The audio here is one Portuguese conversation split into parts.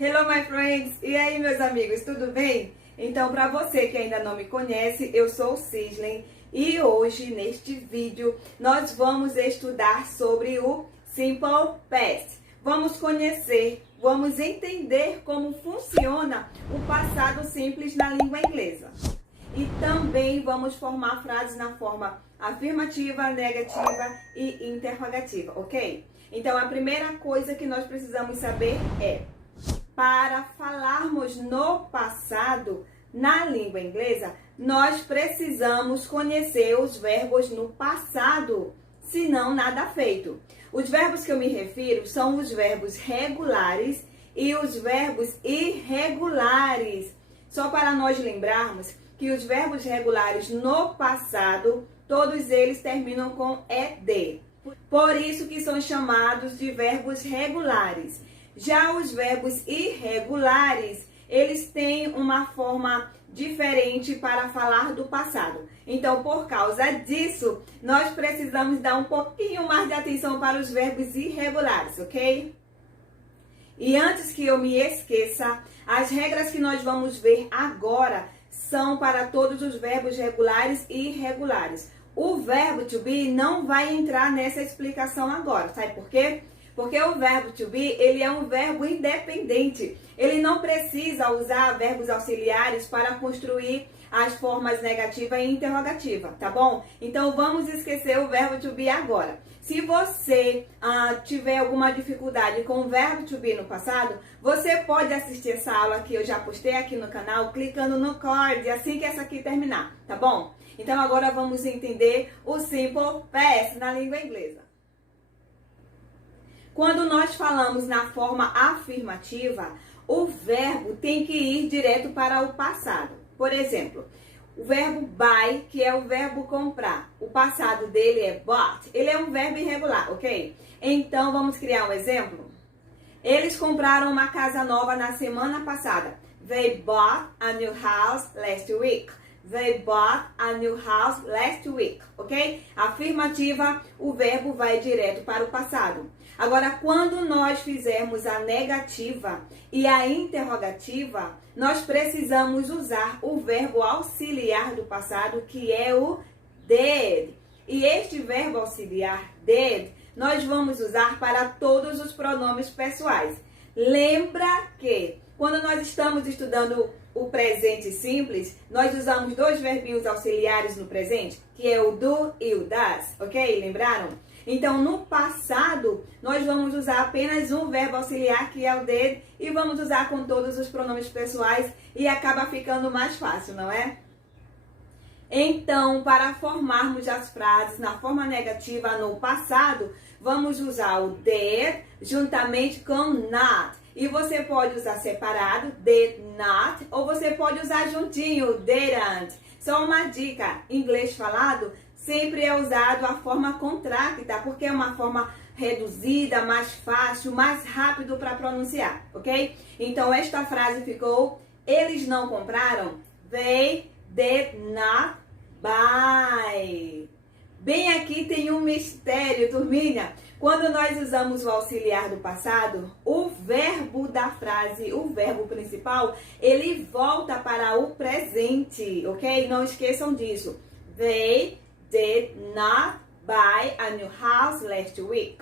Hello, my friends! E aí, meus amigos, tudo bem? Então, para você que ainda não me conhece, eu sou Cisley e hoje, neste vídeo, nós vamos estudar sobre o Simple Past. Vamos conhecer, vamos entender como funciona o passado simples na língua inglesa. E também vamos formar frases na forma afirmativa, negativa e interrogativa, ok? Então, a primeira coisa que nós precisamos saber é: para falarmos no passado, na língua inglesa, nós precisamos conhecer os verbos no passado, senão nada feito. Os verbos que eu me refiro são os verbos regulares e os verbos irregulares. Só para nós lembrarmos que os verbos regulares no passado, todos eles terminam com ED. Por isso que são chamados de verbos regulares. Já os verbos irregulares, eles têm uma forma diferente para falar do passado. Então, por causa disso, nós precisamos dar um pouquinho mais de atenção para os verbos irregulares, ok? E antes que eu me esqueça, as regras que nós vamos ver agora são para todos os verbos regulares e irregulares. O verbo to be não vai entrar nessa explicação agora, sabe por quê? Porque o verbo to be, ele é um verbo independente. Ele não precisa usar verbos auxiliares para construir as formas negativa e interrogativa, tá bom? Então, vamos esquecer o verbo to be agora. Se você tiver alguma dificuldade com o verbo to be no passado, você pode assistir essa aula que eu já postei aqui no canal, clicando no card assim que essa aqui terminar, tá bom? Então, agora vamos entender o Simple Past na língua inglesa. Quando nós falamos na forma afirmativa, o verbo tem que ir direto para o passado. Por exemplo, o verbo buy, que é o verbo comprar, o passado dele é bought. Ele é um verbo irregular, ok? Então, vamos criar um exemplo? Eles compraram uma casa nova na semana passada. They bought a new house last week. They bought a new house last week, ok? Afirmativa, o verbo vai direto para o passado. Agora, quando nós fizermos a negativa e a interrogativa, nós precisamos usar o verbo auxiliar do passado, que é o did. E este verbo auxiliar, did, nós vamos usar para todos os pronomes pessoais. Lembra que quando nós estamos estudando o presente simples, nós usamos dois verbinhos auxiliares no presente, que é o do e o das, ok? Lembraram? Então, no passado, nós vamos usar apenas um verbo auxiliar, que é o did, e vamos usar com todos os pronomes pessoais e acaba ficando mais fácil, não é? Então, para formarmos as frases na forma negativa no passado, vamos usar o did juntamente com not. E você pode usar separado, did not, ou você pode usar juntinho, didn't. Só uma dica, inglês falado sempre é usado a forma contrácta, porque é uma forma reduzida, mais fácil, mais rápido para pronunciar, ok? Então, esta frase ficou: eles não compraram. They did not buy. Bem, aqui tem um mistério, turminha. Quando nós usamos o auxiliar do passado, o verbo da frase, o verbo principal, ele volta para o presente, ok? Não esqueçam disso. They did not buy a new house last week.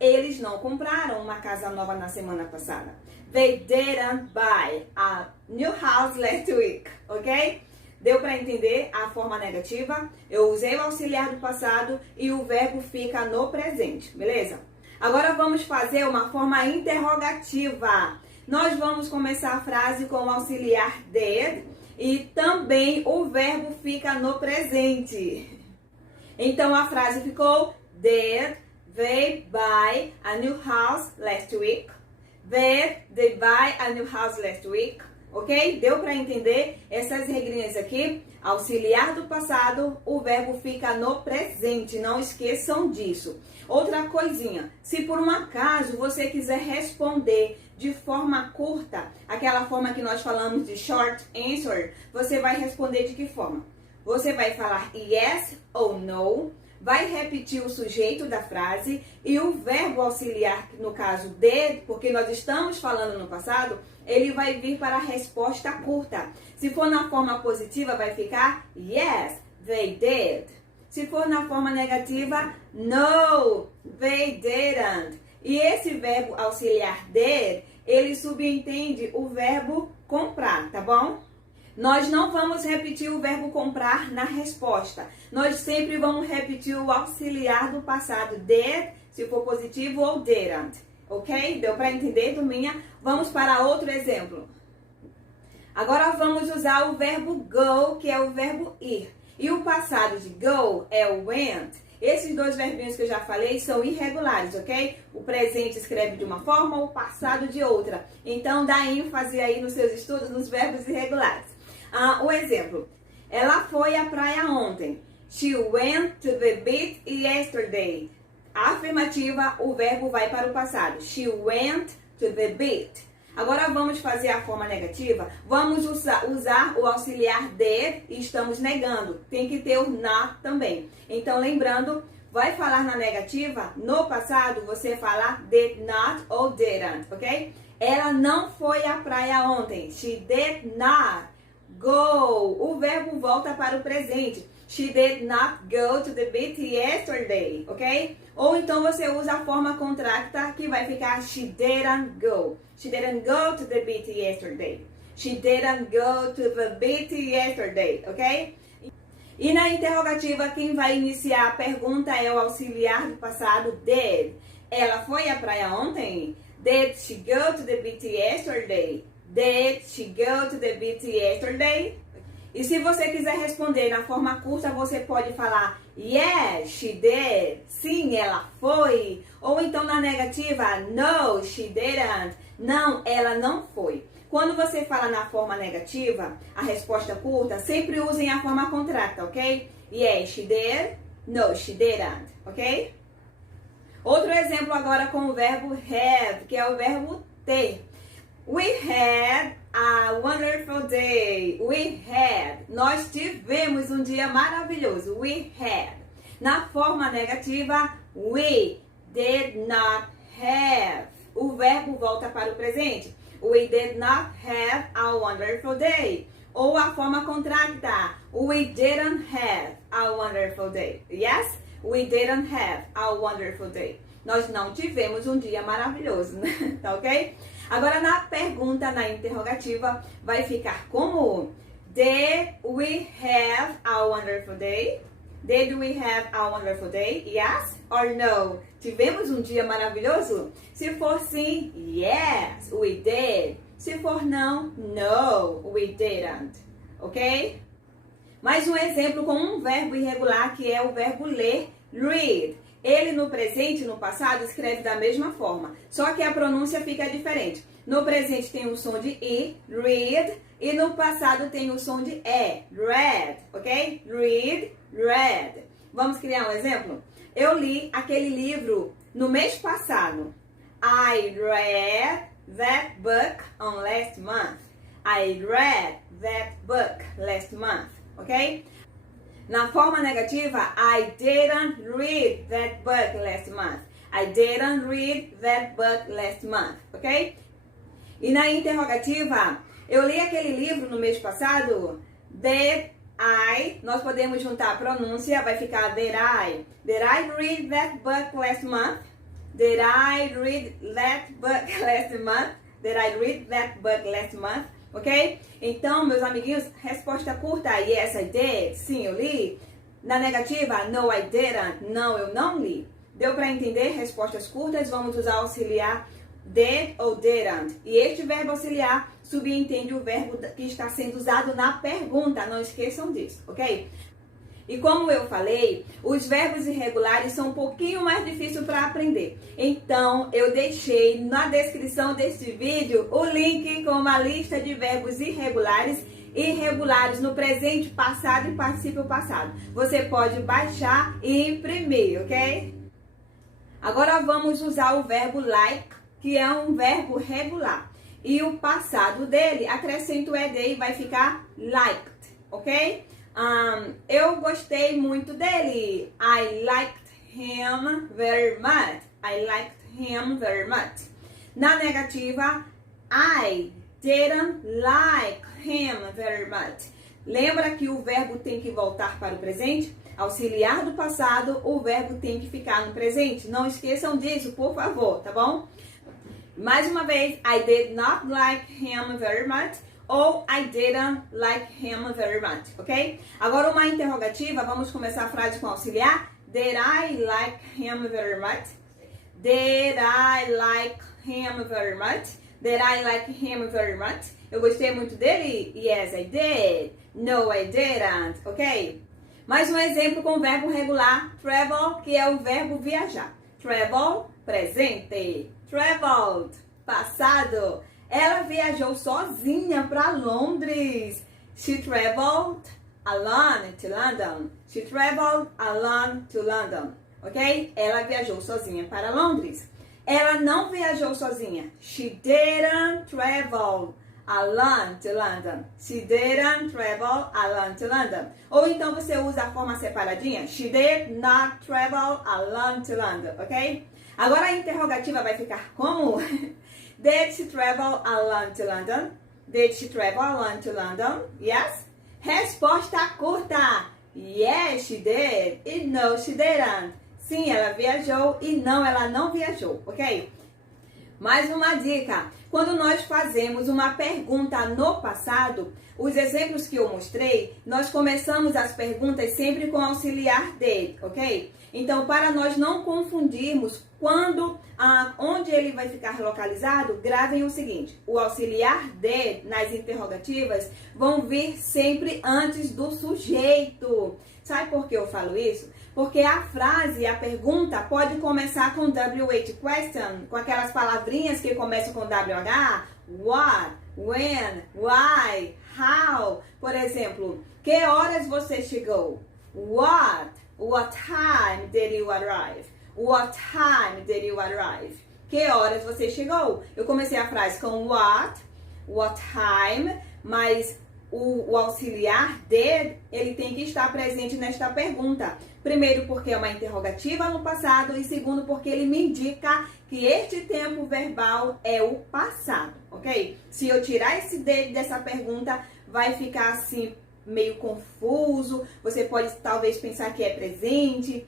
Eles não compraram uma casa nova na semana passada. They didn't buy a new house last week, ok? Deu para entender a forma negativa? Eu usei o auxiliar do passado e o verbo fica no presente, beleza? Agora vamos fazer uma forma interrogativa. Nós vamos começar a frase com o auxiliar did e também o verbo fica no presente. Então a frase ficou: Did they buy a new house last week? Did they buy a new house last week? Ok? Deu para entender essas regrinhas aqui? Auxiliar do passado, o verbo fica no presente, não esqueçam disso. Outra coisinha, se por um acaso você quiser responder de forma curta, aquela forma que nós falamos de short answer, você vai responder de que forma? Você vai falar yes ou no, vai repetir o sujeito da frase e o verbo auxiliar, no caso did, porque nós estamos falando no passado, ele vai vir para a resposta curta. Se for na forma positiva, vai ficar yes, they did. Se for na forma negativa, no, they didn't. E esse verbo auxiliar did, ele subentende o verbo comprar, tá bom? Nós não vamos repetir o verbo comprar na resposta. Nós sempre vamos repetir o auxiliar do passado. Did, se for positivo, ou didn't. Ok? Deu para entender, turminha? Vamos para outro exemplo. Agora vamos usar o verbo go, que é o verbo ir. E o passado de go é o went. Esses dois verbinhos que eu já falei são irregulares, ok? O presente escreve de uma forma, o passado de outra. Então dá ênfase aí nos seus estudos nos verbos irregulares. O exemplo, ela foi à praia ontem. She went to the beach yesterday. A afirmativa, o verbo vai para o passado. She went to the beach. Agora vamos fazer a forma negativa. Vamos usar o auxiliar did e estamos negando. Tem que ter o not também. Então, lembrando, vai falar na negativa, no passado você fala did not ou didn't, ok? Ela não foi à praia ontem. She did not go. O verbo volta para o presente. She did not go to the beach yesterday, ok? Ou então você usa a forma contracta que vai ficar she didn't go. She didn't go to the beach yesterday. She didn't go to the beach yesterday, ok? E na interrogativa, quem vai iniciar a pergunta é o auxiliar do passado did. Ela foi à praia ontem? Did she go to the beach yesterday? Did she go to the beach yesterday? E se você quiser responder na forma curta, você pode falar yes, she did. Sim, ela foi. Ou então na negativa, no, she didn't. Não, ela não foi. Quando você fala na forma negativa, a resposta curta, sempre usem a forma contracta, ok? Yes, she did. No, she didn't, ok? Outro exemplo agora com o verbo have, que é o verbo ter. We had a wonderful day. We had. Nós tivemos um dia maravilhoso. We had. Na forma negativa, we did not have. O verbo volta para o presente. We did not have a wonderful day. Ou a forma contracta. We didn't have a wonderful day. Yes? We didn't have a wonderful day. Nós não tivemos um dia maravilhoso, né? Tá ok? Agora, na pergunta, na interrogativa, vai ficar como? Did we have a wonderful day? Did we have a wonderful day? Yes or no? Tivemos um dia maravilhoso? Se for sim, yes, we did. Se for não, no, we didn't. Ok? Mais um exemplo com um verbo irregular, que é o verbo ler, read. Ele no presente e no passado escreve da mesma forma, só que a pronúncia fica diferente. No presente tem o som de I, read, e no passado tem o som de E, read, ok? Read, read. Vamos criar um exemplo? Eu li aquele livro no mês passado. I read that book on last month. I read that book last month, ok? Na forma negativa, I didn't read that book last month. I didn't read that book last month, ok? E na interrogativa, eu li aquele livro no mês passado. Did I, nós podemos juntar a pronúncia, vai ficar did I. Did I read that book last month? Did I read that book last month? Did I read that book last month? Ok? Então, meus amiguinhos, resposta curta, yes, I did. Sim, eu li. Na negativa, no, I didn't. Não, eu não li. Deu para entender? Respostas curtas, vamos usar auxiliar did ou didn't. E este verbo auxiliar subentende o verbo que está sendo usado na pergunta. Não esqueçam disso, ok? E como eu falei, os verbos irregulares são um pouquinho mais difíceis para aprender. Então, eu deixei na descrição deste vídeo o link com uma lista de verbos irregulares no presente, passado e particípio passado. Você pode baixar e imprimir, ok? Agora vamos usar o verbo like, que é um verbo regular. E o passado dele, acrescento o ED e vai ficar liked, ok? Eu gostei muito dele. I liked him very much. I liked him very much. Na negativa, I didn't like him very much. Lembra que o verbo tem que voltar para o presente? Auxiliar do passado, o verbo tem que ficar no presente. Não esqueçam disso, por favor, tá bom? Mais uma vez, I did not like him very much ou I didn't like him very much, ok? Agora uma interrogativa, vamos começar a frase com auxiliar. Did I like him very much? Did I like him very much? Did I like him very much? Eu gostei muito dele? Yes, I did. No, I didn't, ok? Mais um exemplo com o verbo regular, travel, que é o verbo viajar. Travel, presente. Traveled, passado. Ela viajou sozinha para Londres. She traveled alone to London. She traveled alone to London. Ok? Ela viajou sozinha para Londres. Ela não viajou sozinha. She didn't travel alone to London. She didn't travel alone to London. Ou então você usa a forma separadinha. She did not travel alone to London, ok? Agora a interrogativa vai ficar como? Did she travel alone to London? Did she travel alone to London? Yes? Resposta curta. Yes, she did. E no, she didn't. Sim, ela viajou e não, ela não viajou, ok? Mais uma dica. Quando nós fazemos uma pergunta no passado, os exemplos que eu mostrei, nós começamos as perguntas sempre com auxiliar did, ok? Então, para nós não confundirmos onde ele vai ficar localizado, gravem o seguinte. O auxiliar did nas interrogativas vão vir sempre antes do sujeito. Sabe por que eu falo isso? Porque a frase, a pergunta, pode começar com WH question, com aquelas palavrinhas que começam com WH, what, when, why, how. Por exemplo, que horas você chegou? What time did you arrive? What time did you arrive? Que horas você chegou? Eu comecei a frase com what time, mas o auxiliar did, ele tem que estar presente nesta pergunta. Primeiro, porque é uma interrogativa no passado, e segundo, porque ele me indica que este tempo verbal é o passado, ok? Se eu tirar esse did dessa pergunta, vai ficar assim meio confuso, você pode talvez pensar que é presente.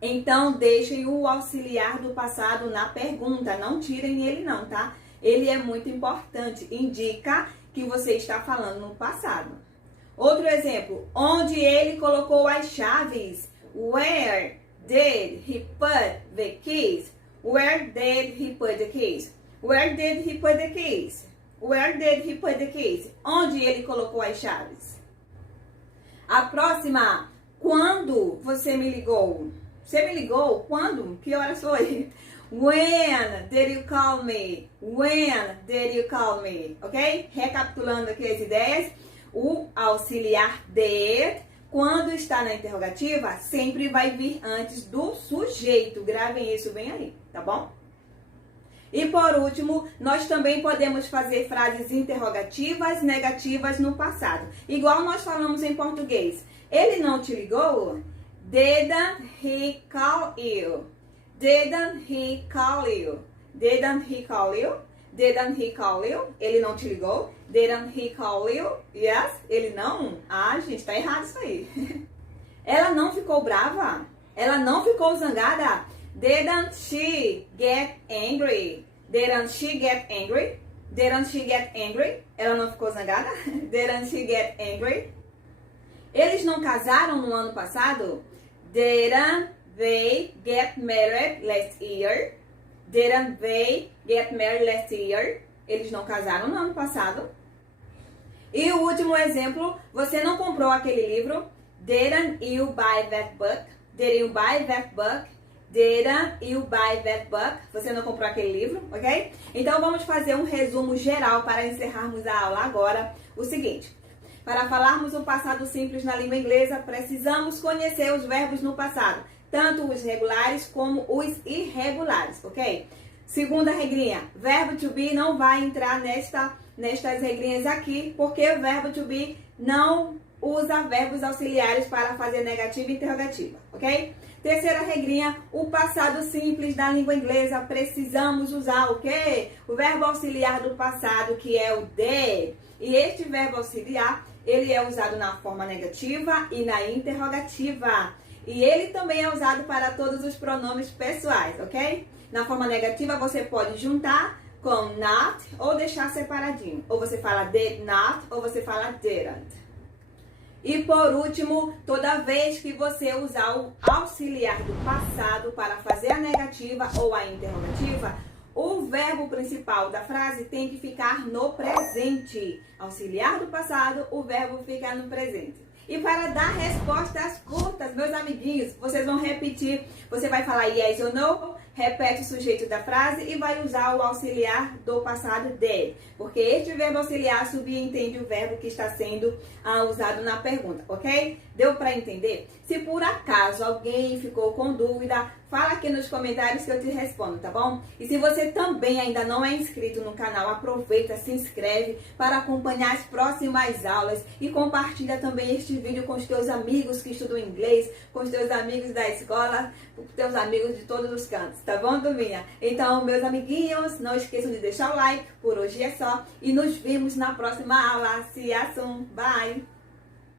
Então, deixem o auxiliar do passado na pergunta, não tirem ele não, tá? Ele é muito importante, indica que você está falando no passado. Outro exemplo, onde ele colocou as chaves? Where did he put the keys? Where did he put the keys? Where did he put the keys? Where did he put the keys? Onde ele colocou as chaves? A próxima, quando você me ligou? Você me ligou? Quando? Que horas foi? When did you call me? When did you call me? Ok? Recapitulando aqui as ideias. O auxiliar did, quando está na interrogativa, sempre vai vir antes do sujeito. Gravem isso bem aí, tá bom? E por último, nós também podemos fazer frases interrogativas negativas no passado. Igual nós falamos em português. Ele não te ligou? Didn't he call you? Didn't he call you? Didn't he call you? Didn't he call you? Ele não te ligou? Didn't he call you? Yes? Ele não? Ah, gente, tá errado isso aí. Ela não ficou brava? Ela não ficou zangada? Didn't she get angry? Didn't she get angry? Didn't she get angry? Ela não ficou zangada? Didn't she get angry? Eles não casaram no ano passado? Didn't they get married last year? Didn't they get married last year? Eles não casaram no ano passado. E o último exemplo, você não comprou aquele livro? Didn't you buy that book? Did you buy that book? Didn't you buy that book? Você não comprou aquele livro, ok? Então vamos fazer um resumo geral para encerrarmos a aula agora. O seguinte, para falarmos o passado simples na língua inglesa, precisamos conhecer os verbos no passado, tanto os regulares como os irregulares, ok? Segunda regrinha, verbo to be não vai entrar nestas regrinhas aqui, porque o verbo to be não usa verbos auxiliares para fazer negativa e interrogativa, ok? Terceira regrinha, o passado simples da língua inglesa, precisamos usar o quê? O verbo auxiliar do passado, que é o did. E este verbo auxiliar, ele é usado na forma negativa e na interrogativa. E ele também é usado para todos os pronomes pessoais, ok? Na forma negativa, você pode juntar com not ou deixar separadinho. Ou você fala did not ou você fala didn't. E por último, toda vez que você usar o auxiliar do passado para fazer a negativa ou a interrogativa, o verbo principal da frase tem que ficar no presente. Auxiliar do passado, o verbo fica no presente. E para dar respostas curtas, meus amiguinhos, vocês vão repetir. Você vai falar yes ou no, repete o sujeito da frase e vai usar o auxiliar do passado did. Porque este verbo auxiliar subentende o verbo que está sendo usado na pergunta, ok? Deu para entender? Se por acaso alguém ficou com dúvida, fala aqui nos comentários que eu te respondo, tá bom? E se você também ainda não é inscrito no canal, aproveita, se inscreve para acompanhar as próximas aulas e compartilha também este vídeo com os teus amigos que estudam inglês, com os teus amigos da escola, com os teus amigos de todos os cantos, tá bom, turminha? Então, meus amiguinhos, não esqueçam de deixar o like, por hoje é só, e nos vemos na próxima aula. See you soon, bye!